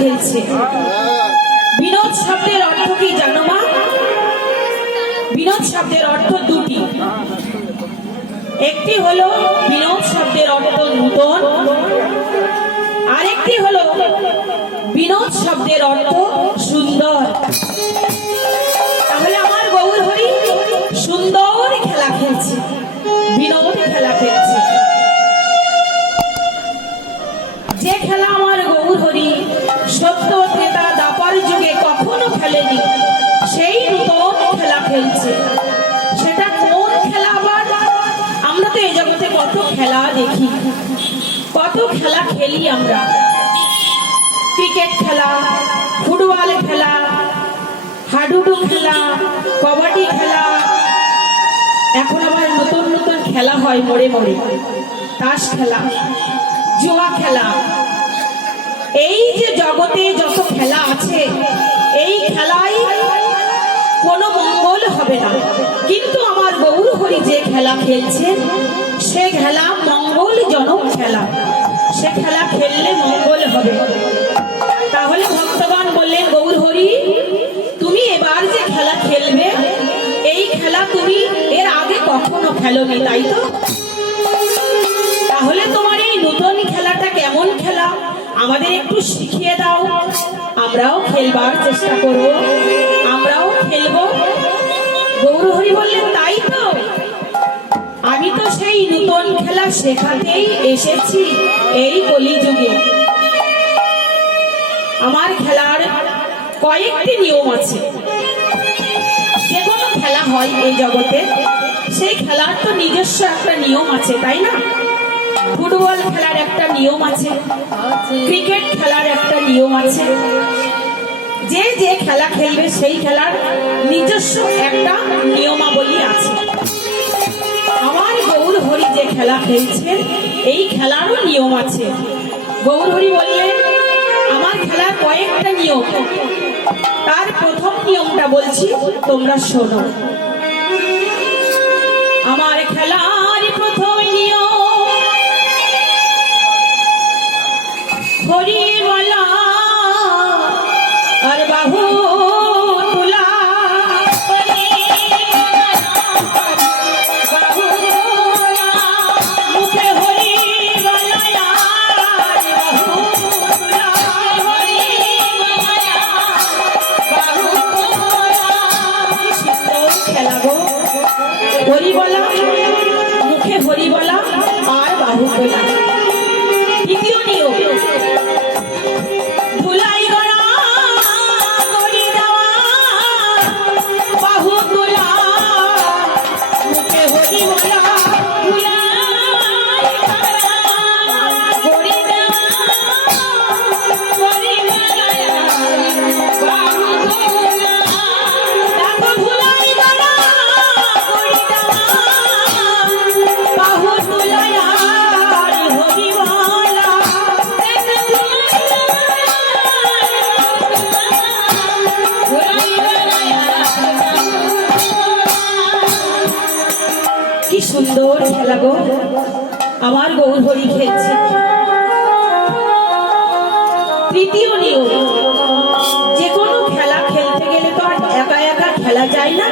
খেলছে। বিনোদ শব্দের অর্থ কি জানো মা? বিনোদ শব্দের অর্থ দুটি। একটি হলো বিনোদ শব্দের অর্থ নূতন, আরেকটি হলো বিনোদ শব্দের অর্থ সুন্দর। তাহলে আমার গৌর হরি সুন্দর খেলা খেলছে, বিনোদ খেলা খেলছে। যে খেলা আমার গৌর হরি সত্য ত্রেতা দাপার যুগে কখনো খেলেনি, সেই নূতন খেলা খেলছে। সেটা কোন খেলা আবার? আমরা তো এই জগতে কত খেলা দেখি, কত খেলা খেলি আমরা। ক্রিকেট খেলা, ফুটবল খেলা, হাডুডু খেলা, কবাডি খেলা, এখন আবার নতুন নতুন খেলা হয় মোড়ে মোড়ে, তাস খেলা, জুয়া খেলা। এই যে জগতে যত খেলা আছে, এই খেলায় কোনো মঙ্গল হবে না, কিন্তু আমার গৌর হরি যে খেলা খেলছে সে খেলা মঙ্গলজনক খেলা। সে খেলা খেললে মঙ্গল হবে। তাহলে ভক্তগণ বললেন, গৌর হরি তুমি এবার যে খেলা খেলবে, এই খেলা তুমি এর আগে কখনো খেলোনি, তাই তো? তাহলে তোমার এই নতুন খেলাটা কেমন খেলা আমাদের একটু শিখিয়ে দাও, আমরাও খেলবার চেষ্টা করব, আমরাও খেলবো। গৌর হরি বললেন, তাই তো, আমি তো সেই নতুন খেলা শেখাতেই এসেছি এই কলিযুগে। আমার খেলার কয়েকটি নিয়ম আছে। যে কোনো খেলা হয় এই জগতে, সেই খেলার তো নিজস্ব একটা নিয়ম আছে, তাই না? ফুটবল খেলার একটা নিয়ম আছে, ক্রিকেট খেলার একটা নিয়ম আছে। যে যে খেলা খেলবে সেই খেলার নিজস্ব একটা নিয়মাবলী আছে। আমার গৌর হরি যে খেলা খেলছেন, এই খেলারও নিয়ম আছে। গৌর হরি বললেন, আমার খেলার কয়েকটা নিয়ম, তার প্রথম নিয়মটা বলছি, তোমরা শোনো। আমার খেলার প্রথম নিয়ম, হরি বলা আর বাহু তুলা। মুখে হরি বলা আর বাহু তুলা, বাহু তোলা। সুন্দর খেলা গো। হরি বলা, মুখে হরি বলা আর বাহু তোলা। দ্বিতীয় নিয়ম, ধুলাই গড়া গড়ি দেওয়া, বাহু তোলা, মুখে হরি বলা, ধুলাই গড়া গড়ি দেওয়া, হরি বলা, বাহু তোলা। দেখো ধুলাই গড়া গড়ি দেওয়া, বাহু তোলা আর হরি বলা। কি সুন্দর খেলা গো, আমার গৌর হরি খেলছে। তৃতীয় নিয়ম, যে কোনো খেলা খেলতে গেলে তো আর একা একা খেলা যায় না,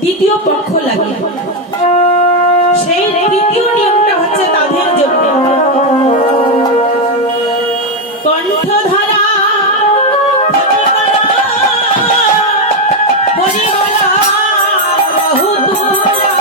দ্বিতীয় পক্ষ লাগে। সেই তৃতীয় নিয়মটা হচ্ছে তাদের জন্য। কণ্ঠধারা হরি বলা, বাহু তোলা,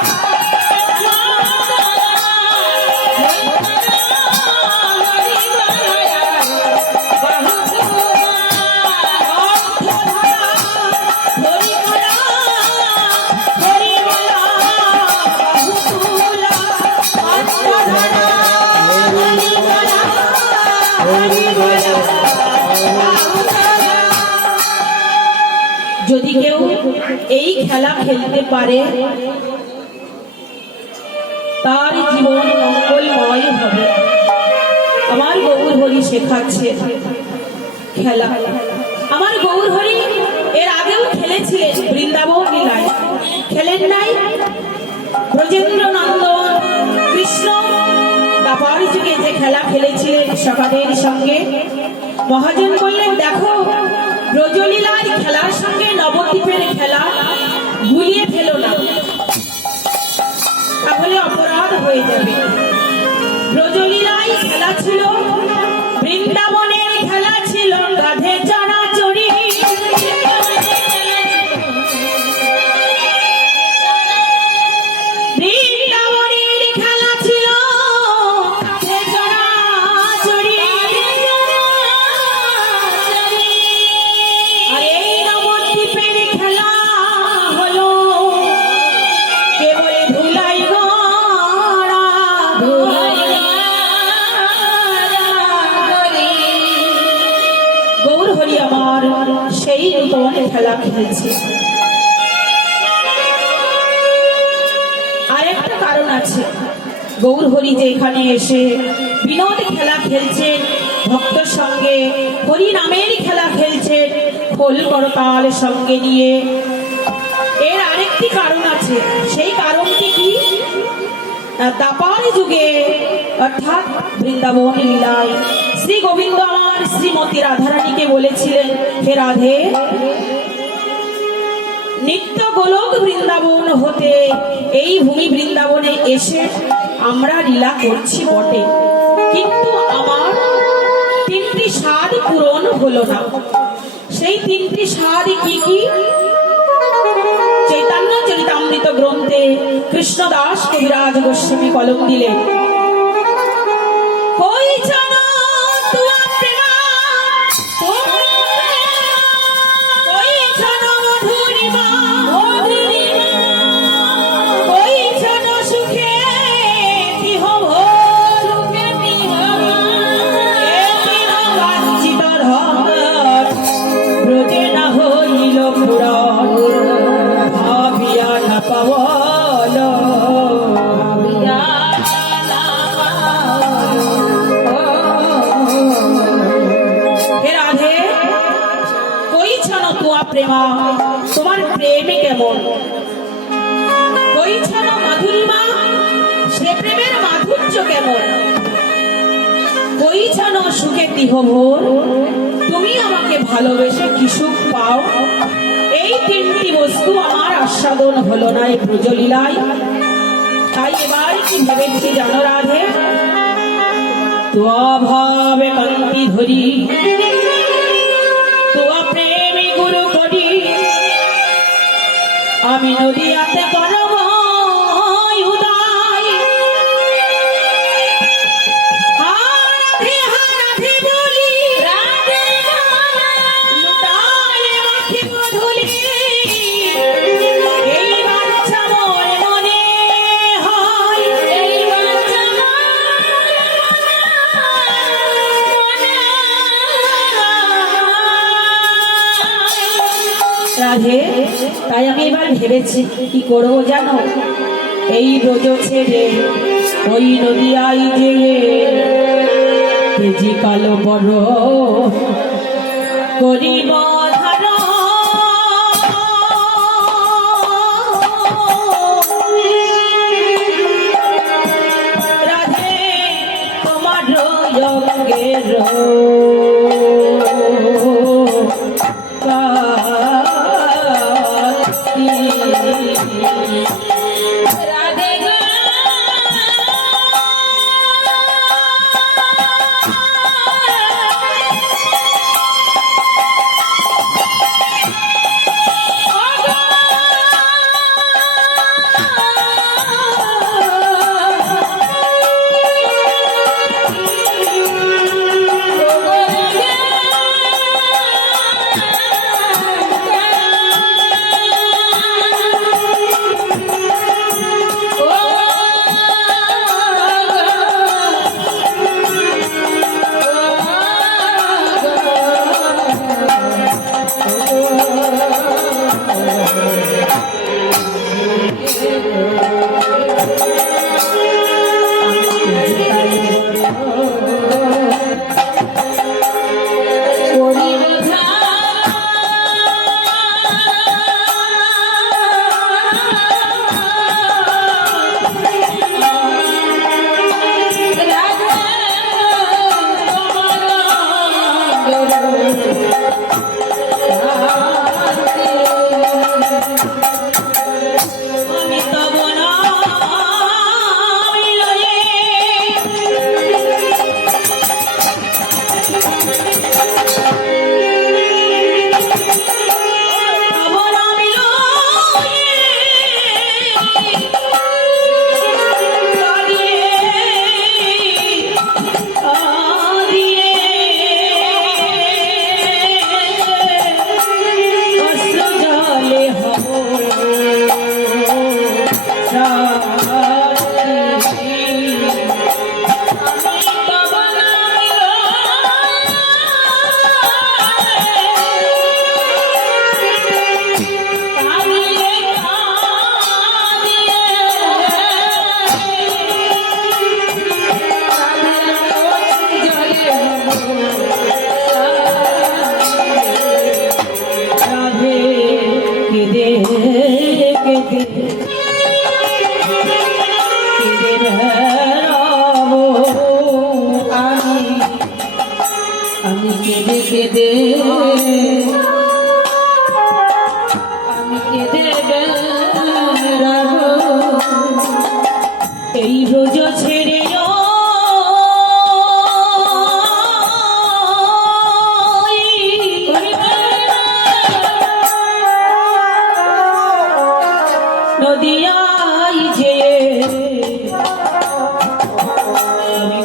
যদি কেউ এই খেলা খেলতে পারে, তার জীবন মঙ্গলময় হবে। আমার গৌর হরি শেখাচ্ছে খেলা। আমার গৌর হরি এর আগেও খেলেছিলেন বৃন্দাবন লীলায়, খেলেন নাই? ব্রজেন্দ্র নন্দন কৃষ্ণ দাপার যুগে যে খেলা খেলেছিলেন সকালের সঙ্গে, মহাজন বললেন, দেখো ব্রজলীলার খেলার সঙ্গে নবদ্বীপের খেলা গুলিয়ে ফেলো না, তাহলে অপরাধ হয়ে যাবে। ব্রজলীলায় খেলা ছিল, বৃন্দাবনের খেলা ছিল গাধে চড়াচড়ি। বৃন্দাবনের খেলা ছিল গাধে চড়াচড়ি। আর এই নবদ্বীপের খেলা হলো কেবল ধুলাই গড়া, গৌর হরি আমার সেই নূতন খেলা খেলছে। আরেকটা কারণ আছে, গৌর হরি যে এখানে এসে বিনোদ খেলা খেলছে, ভক্ত সঙ্গে হরি নামের খেলা খেলছে, খোল করতাল সঙ্গে নিয়ে, এর আরেকটি কারণ আছে। সেই কারণটি কি? দাপার যুগে অর্থাৎ বৃন্দাবন লীলায় শ্রী গোবিন্দ আমার শ্রীমতী রাধারানীকে বলেছিলেন, হে রাধে, নিত্য গোলক বৃন্দাবন হতে এই ভূমি বৃন্দাবনে এসে আমরা লীলা করছি বটে, কিন্তু আমার তিনটি স্বাদ পূরণ হলো না। সেই তিনটি স্বাদ কি কি? চৈতন্য চরিতামৃত গ্রন্থে কৃষ্ণদাস কবিরাজ গোস্বামী কলম দিলেন, প্রেমা, তোমার প্রেমে কেমন? কইছান মাধুরীমা, সে প্রেমের মাধুর্য কেমন? কইছান সুখে তিহভোর, তুমি আমাকে ভালোবেসে কি সুখ পাও? এই তিনটি বস্তু আমার আস্বাদন হলো না এই ব্রজলীলায়। তাই এবার কি ভেবেছি জানো রাধে, তোয়া ভাবে কান্তি ধরি, তোয়া প্রেমে গুরু করি, আমি নদিয়াতে করব উদয়। রাধে রাধে বলি, রাধে লুটায় আঁখি মধুলি, এই বাচ্চা মোর মনে হয়, এই বাচ্চা রাধে। তাই আমি এবার ভেবেছি কি করবো জানো, এই ব্রজ ছেড়ে ওই নদিয়ায় যেয়ে তেজি কালো বড় করিব ধারণ। রাধে তোমার রঙের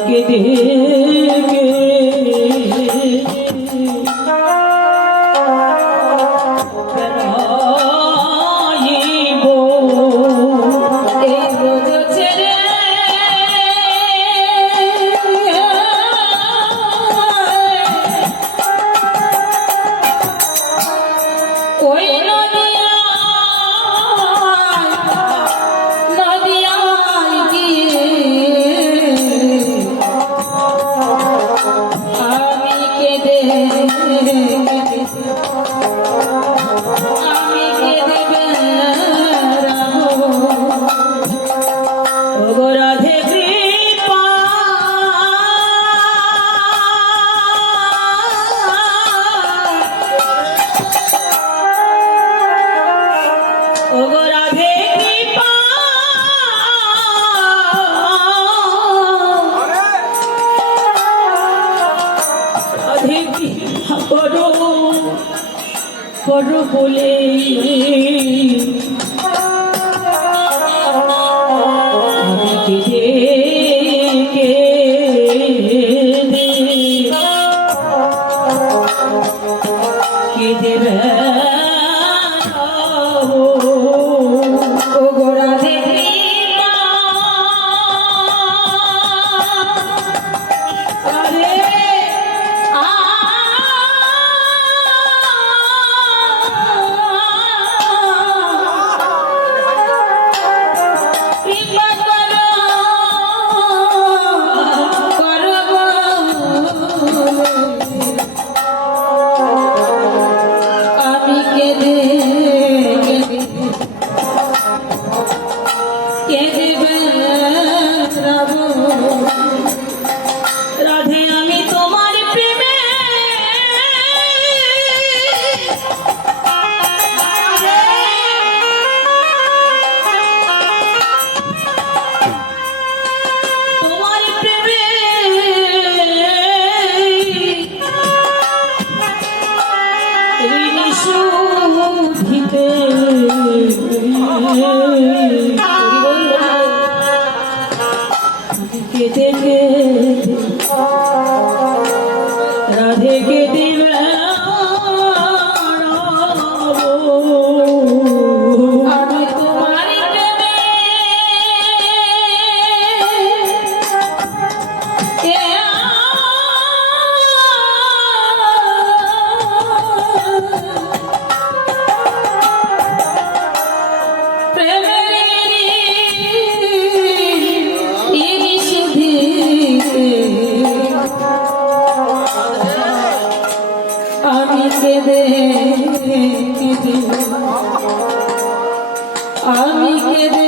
কেঁদে বড় বলে আমি কেঁদে কেঁদে গোড়া দেখি রাধে আমি তোমার প্রেমে তোমার প্রেমে শুধিতে কেঁদে রাধে কেঁদে আমি তোমার প্রেমে আমি কেঁদে আমি কেঁদে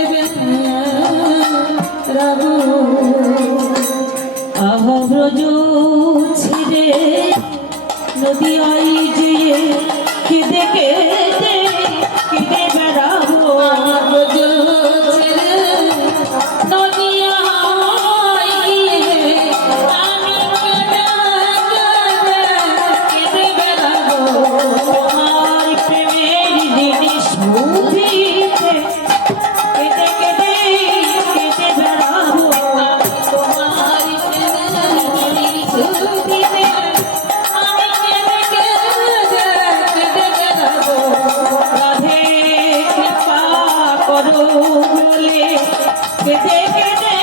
রাবু আহ ব্রজ ছিড়ে নদী আই যে কেঁদে কেঁদে কেঁদে বেড়াবো ব্রজ ছিড়ে নদী কেঁদে কেঁদে